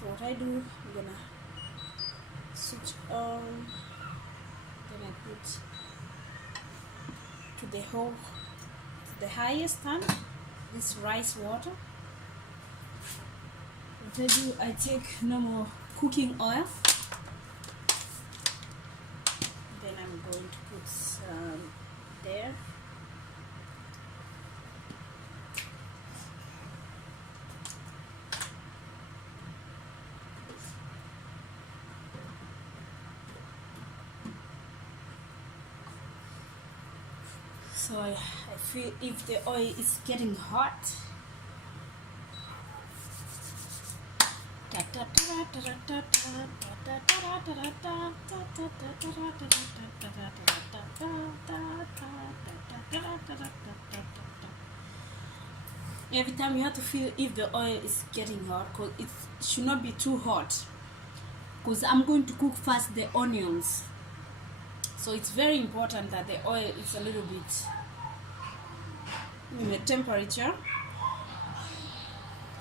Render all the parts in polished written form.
So what I do, I'm gonna switch on, then I put to the highest time this rice water. What I do, I take normal cooking oil, then I'm going to put some there. So I feel if the oil is getting hot, every time you have to feel if the oil is getting hot, because it should not be too hot, because I'm going to cook first the onions. So it's very important that the oil is a little bit in the temperature.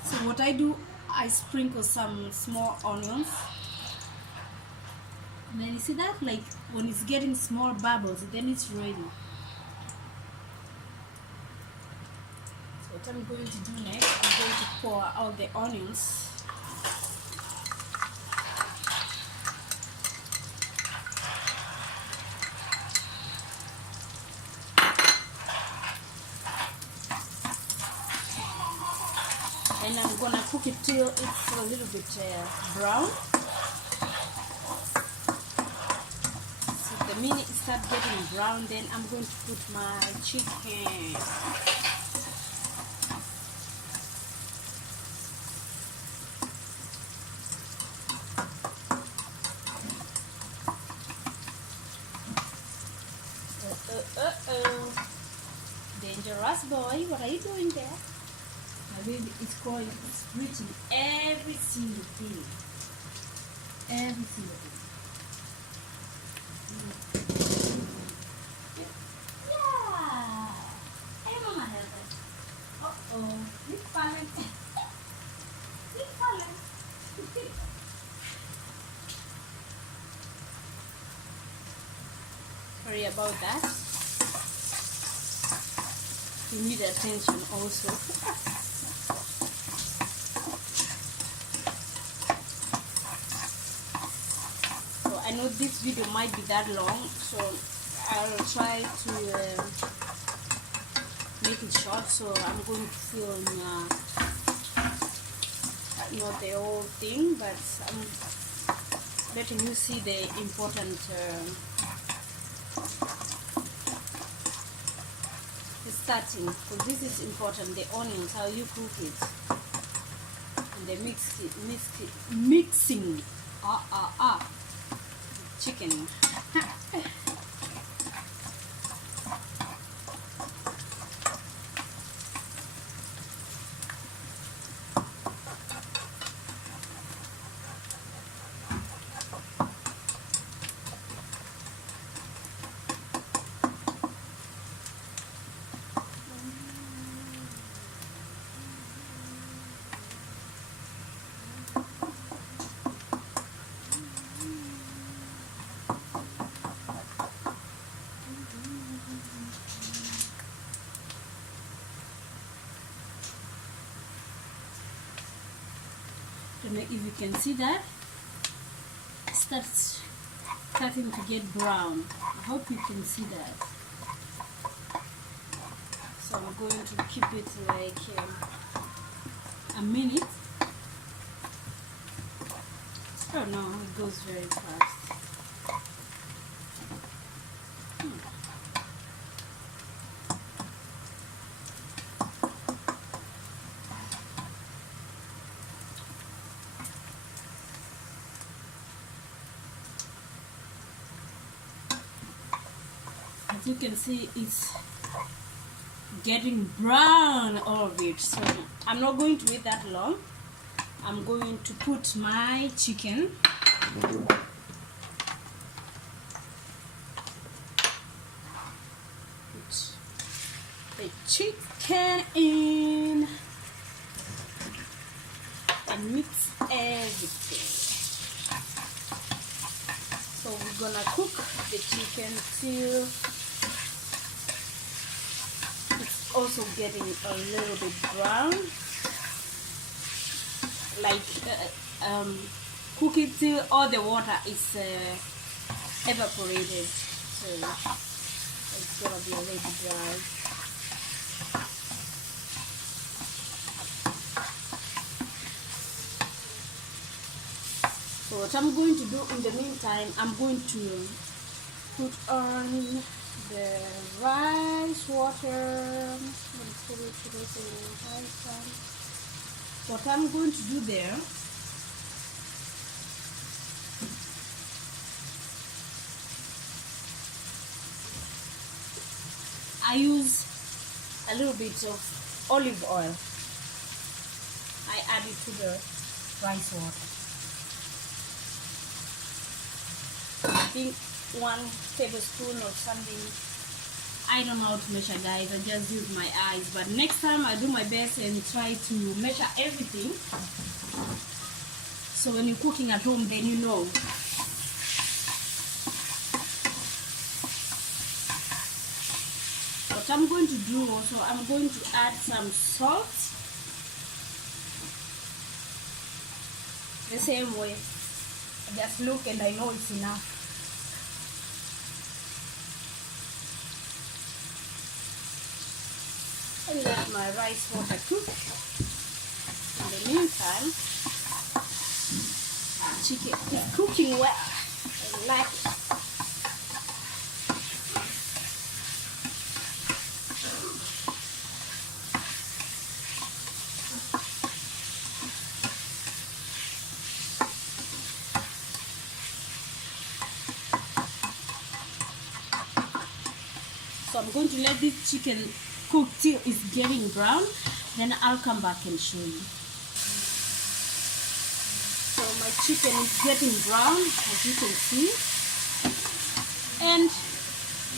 So what I do, I sprinkle some small onions, and then you see that, like when it's getting small bubbles, then it's ready. So what I'm going to do next, I'm going to pour out the onions. And I'm gonna cook it till it's a little bit brown. So the minute it starts getting brown, then I'm going to put my chicken. Dangerous boy, what are you doing there? My baby is calling, it's reaching every single thing. Every single thing. Yeah! Hey, Mama, help us. Uh-oh. He's falling. He's falling. Sorry about that. You need attention also. I know this video might be that long, so I'll try to make it short. So I'm going to film not the whole thing, but I'm letting you see the important the starting, because this is important, the onions, how you cook it, and the mixing chicken. Don't know if you can see that it starts starting to get brown. I hope you can see that. So I'm going to keep it like a minute. Oh no, it goes very fast. As you can see, it's getting brown, all of it. So I'm not going to wait that long. I'm going to put my chicken. Put the chicken in and mix everything. So we're gonna cook the chicken till it's also getting a little bit brown. Like cook it till all the water is evaporated. So it's gonna be already dry. So what I'm going to do in the meantime, I'm going to put on the rice water. What I'm going to do there, I use a little bit of olive oil. I add it to the rice water. I think 1 tablespoon or something. I don't know how to measure, guys. I just use my eyes, but next time I do my best and try to measure everything, so when you're cooking at home, then you know. What I'm going to do also, I'm going to add some salt the same way. I just look and I know it's enough. And let my rice water cook. In the meantime, chicken is cooking well. I like it. So I'm going to let this chicken cook till it's getting brown, then I'll come back and show you. So my chicken is getting brown, as you can see, and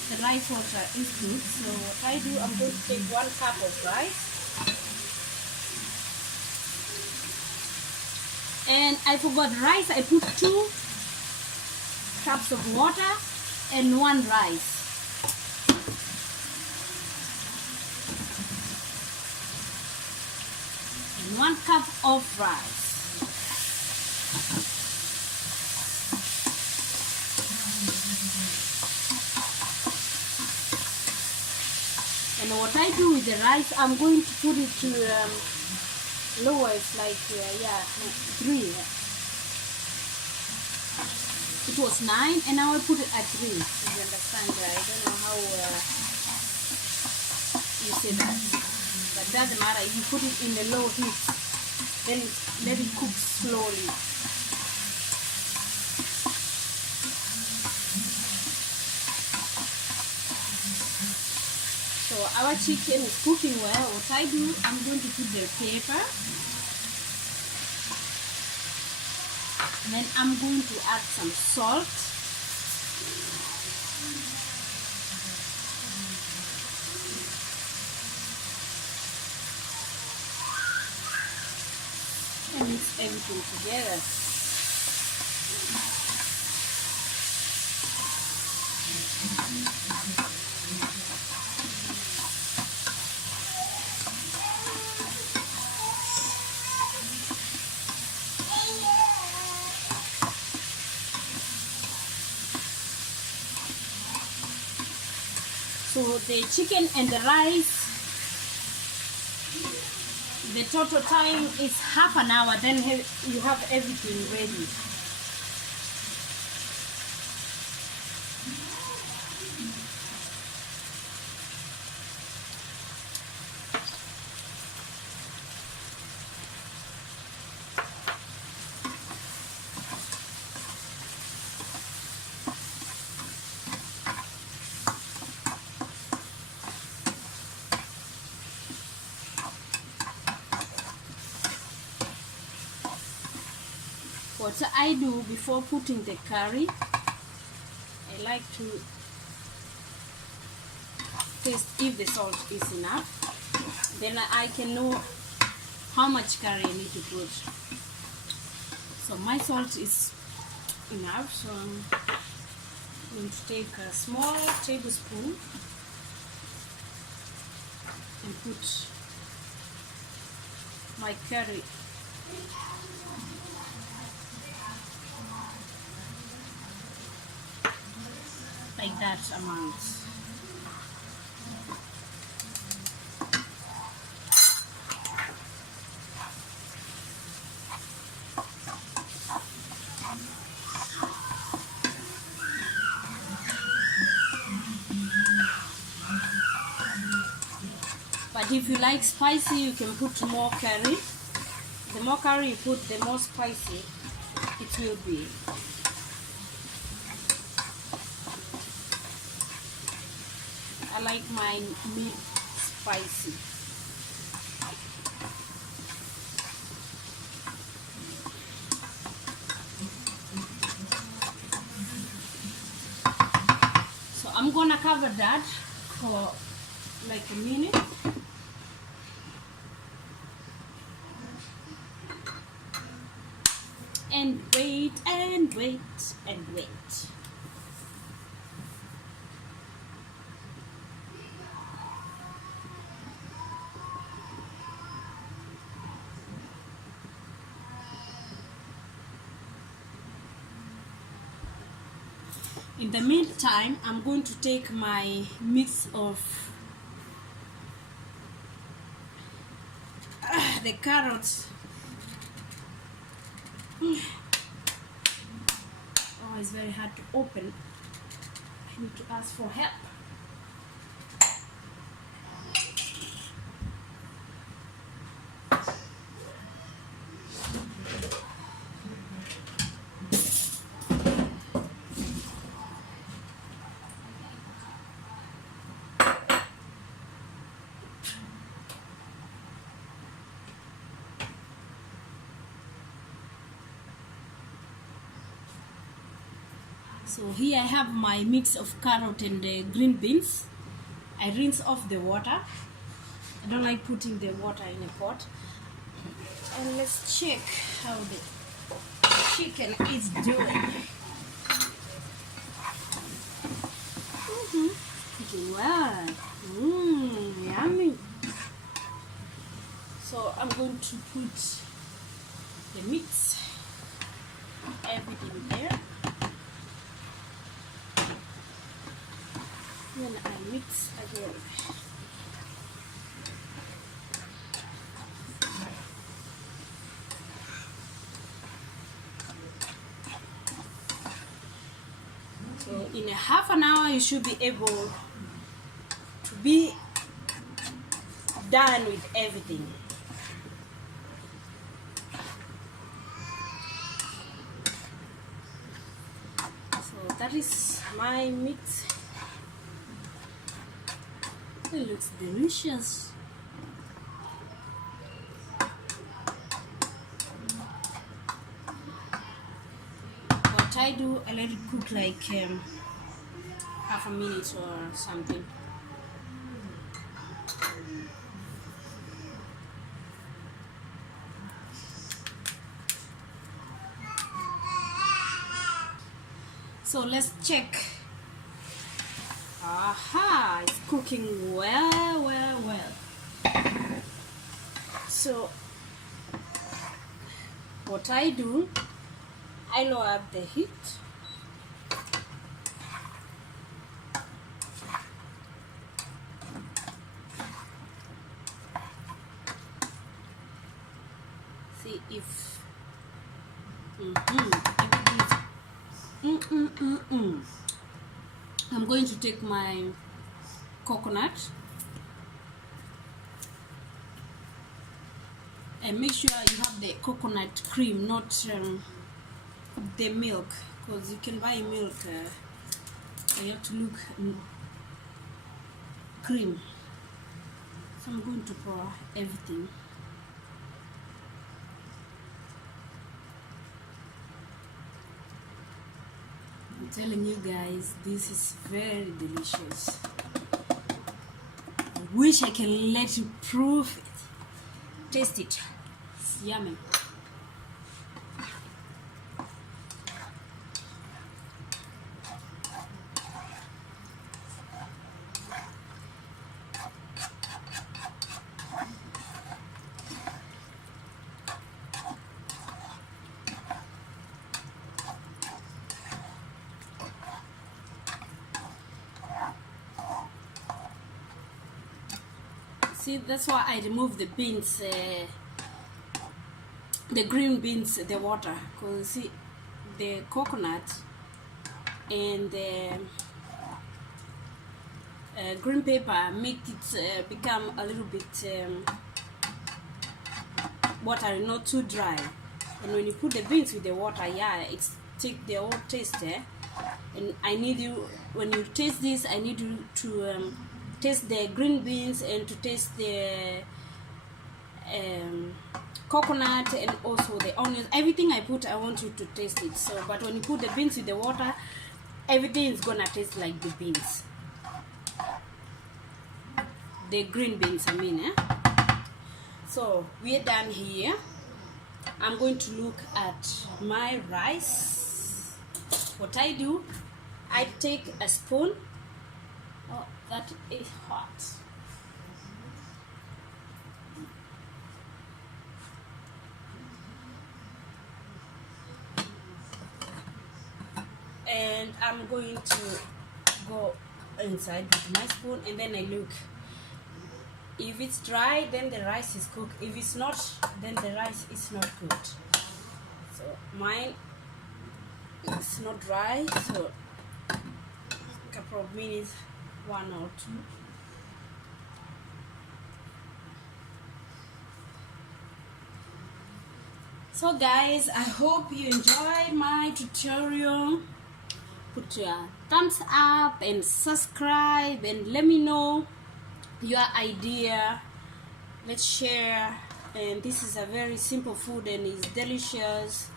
the rice water is good. So what I do, I'm going to take 1 cup of rice, and I forgot rice. I put 2 cups of water and 1 rice. And 1 cup of rice. And what I do with the rice, I'm going to put it to lowest, like 3. It was 9, and now I put it at 3. You understand? I don't know how you say that. But it doesn't matter. You put it in the low heat, then let it cook slowly. So our chicken is cooking well. What I do, I'm going to put the pepper, and then I'm going to add some salt. And mix everything together. So the chicken and the rice, the total time is half an hour, then you have everything ready. What I do before putting the curry, I like to taste if the salt is enough. Then I can know how much curry I need to put. So my salt is enough, so I'm going to take a small tablespoon and put my curry. Like that amount. But if you like spicy, you can put more curry. The more curry you put, the more spicy it will be. I like my meat spicy. So I'm gonna cover that for like a minute. And wait and wait and wait. In the meantime, I'm going to take my mix of the carrots. Oh, it's very hard to open. I need to ask for help. So here I have my mix of carrot and green beans. I rinse off the water. I don't like putting the water in a pot. And let's check how the chicken is doing. Cooking well. Yummy. So I'm going to put the mix, everything there. Then I mix again. So in a half an hour you should be able to be done with everything. So that is my mix. It looks delicious. What I do, I let it cook like half a minute or something. So let's check. Aha, it's cooking well. So what I do, I lower up the heat. See if I'm going to take my coconut and make sure you have the coconut cream, not the milk, because you can buy milk and you have to look cream. So I'm going to pour everything. I'm telling you guys, this is very delicious. I wish I can let you prove it. Taste it. It's yummy. See, that's why I remove the beans, the green beans, the water, because see the coconut and the green pepper make it become a little bit watery, not too dry. And when you put the beans with the water, yeah, it's take the whole taste. And I need you, when you taste this, I need you to taste the green beans and to taste the coconut and also the onions. Everything I put, I want you to taste it. So, but when you put the beans with the water, everything is gonna taste like the beans, the green beans, I mean. So we're done here. I'm going to look at my rice. What I do, I take a spoon. Oh, that is hot. And I'm going to go inside with my spoon, and then I look. If it's dry, then the rice is cooked. If it's not, then the rice is not cooked. So mine is not dry, so a couple of minutes, 1 or 2. So guys, I hope you enjoyed my tutorial. Put your thumbs up and subscribe and let me know your idea. Let's share. And this is a very simple food and it's delicious.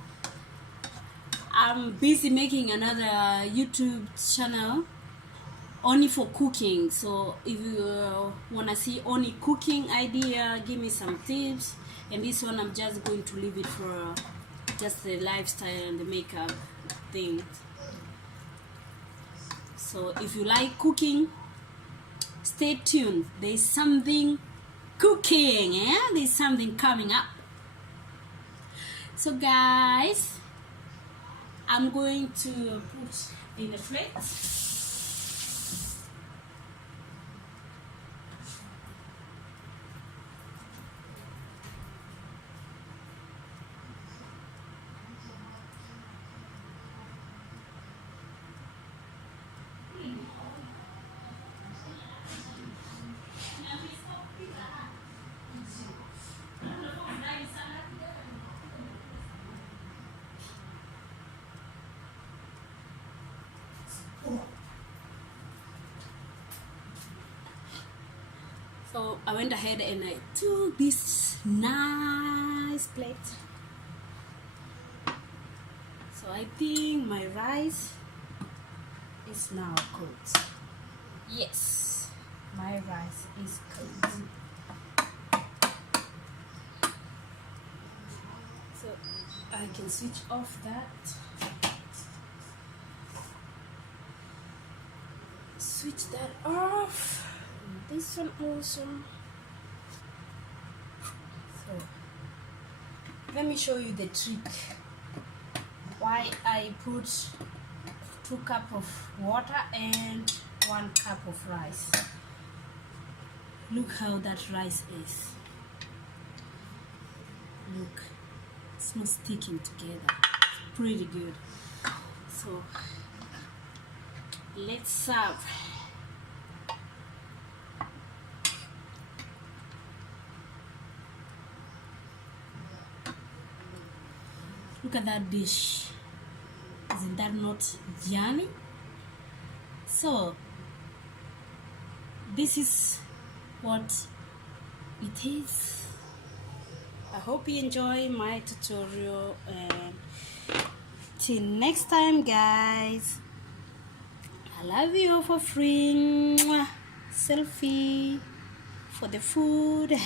I'm busy making another YouTube channel only for cooking, so if you want to see only cooking idea, give me some tips. And this one I'm just going to leave it for just the lifestyle and the makeup thing. So if you like cooking, stay tuned. There's something cooking, there's something coming up. So guys, I'm going to put in a plate. So I went ahead and I took this nice plate. So I think my rice is now cooked. Yes, my rice is cooked. So I can switch off that. Switch that off. This one also. So let me show you the trick why I put 2 cups of water and 1 cup of rice. Look how that rice is. Look, it's not sticking together. It's pretty good. So let's serve. Look at that dish. Isn't that not yummy? So this is what it is. I hope you enjoy my tutorial, and till next time guys, I love you for free. Selfie for the food.